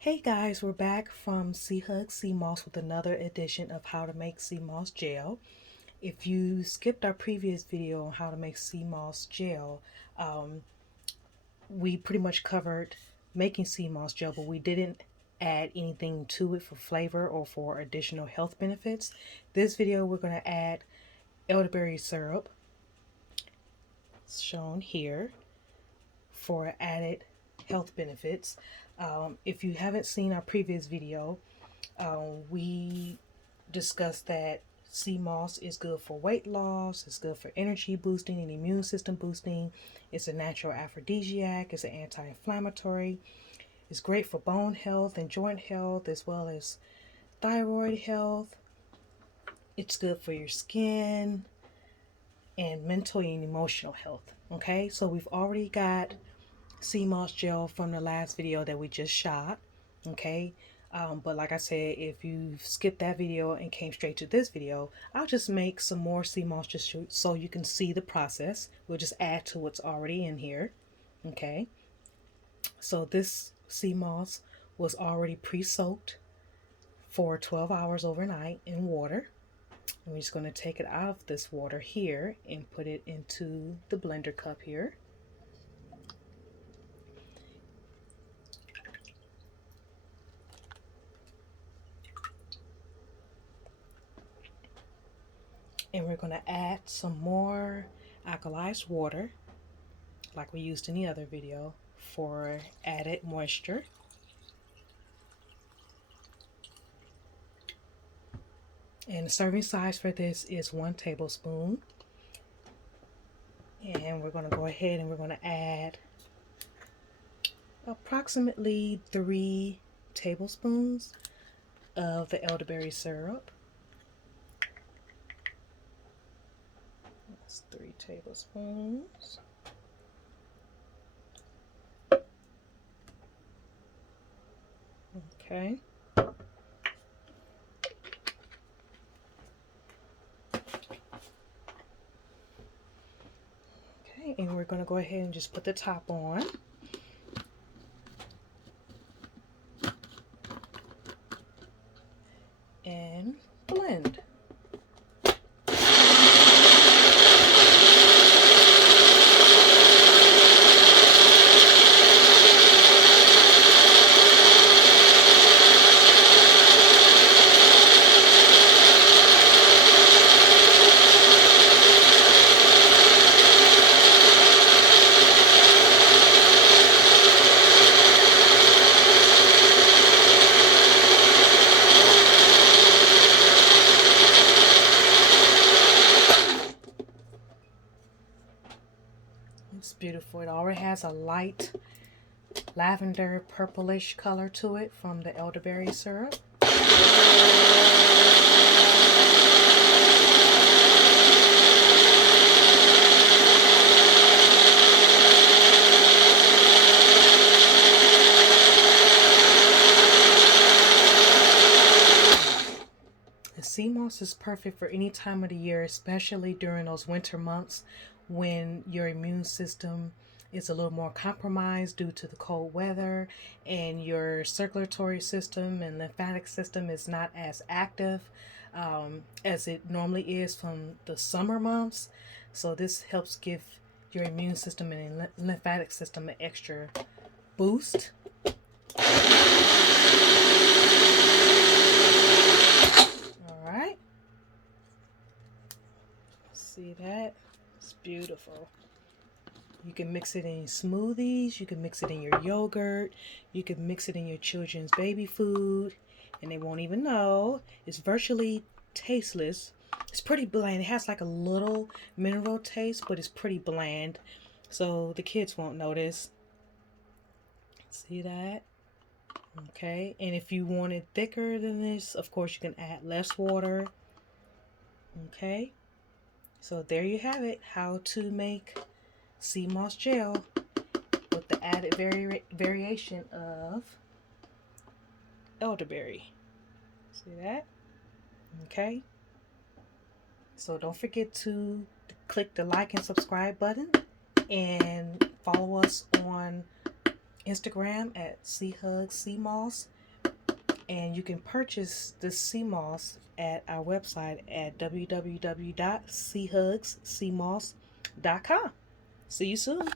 Hey guys, we're back from Sea Hug Sea Moss with another edition of how to make sea moss gel. If you skipped our previous video on how to make sea moss gel, we pretty much covered making sea moss gel, but we didn't add anything to it for flavor or for additional health benefits. This video we're going to add elderberry syrup, shown here, for added health benefits. If you haven't seen our previous video, we discussed that sea moss is good for weight loss, it's good for energy boosting and immune system boosting, it's a natural aphrodisiac, it's an anti-inflammatory, it's great for bone health and joint health as well as thyroid health, it's good for your skin and mental and emotional health. Okay, so we've already got sea moss gel from the last video that we just shot. Okay, but like I said, if you skipped that video and came straight to this video, I'll just make some more sea moss just so you can see the process. We'll just add to what's already in here. Okay, so this sea moss was already pre-soaked for 12 hours overnight in water. And we're just going to take it out of this water here and put it into the blender cup here. And we're going to add some more alkalized water like we used in the other video for added moisture. And the serving size for this is 1 tablespoon. And we're going to go ahead and we're going to add approximately 3 tablespoons of the elderberry syrup. 3 tablespoons. Okay. Okay, and we're going to go ahead and just put the top on. And blend. It's beautiful. It already has a light lavender purplish color to it from the elderberry syrup. The sea moss is perfect for any time of the year, especially during those winter months when your immune system is a little more compromised due to the cold weather and your circulatory system and lymphatic system is not as active as it normally is from the summer months. So this helps give your immune system and lymphatic system an extra boost. Alright, see that? It's beautiful. You can mix it in smoothies, you can mix it in your yogurt, you can mix it in your children's baby food, and they won't even know. It's virtually tasteless. It's pretty bland. It has like a little mineral taste, but it's pretty bland, so the kids won't notice. See that? Okay, and if you want it thicker than this, of course you can add less water. Okay, so there you have it, how to make sea moss gel with the added variation of elderberry. See that? Okay, so don't forget to click the like and subscribe button and follow us on Instagram at CHugsCMoss, and you can purchase the sea moss at our website at www.chugscmoss.com. See you soon.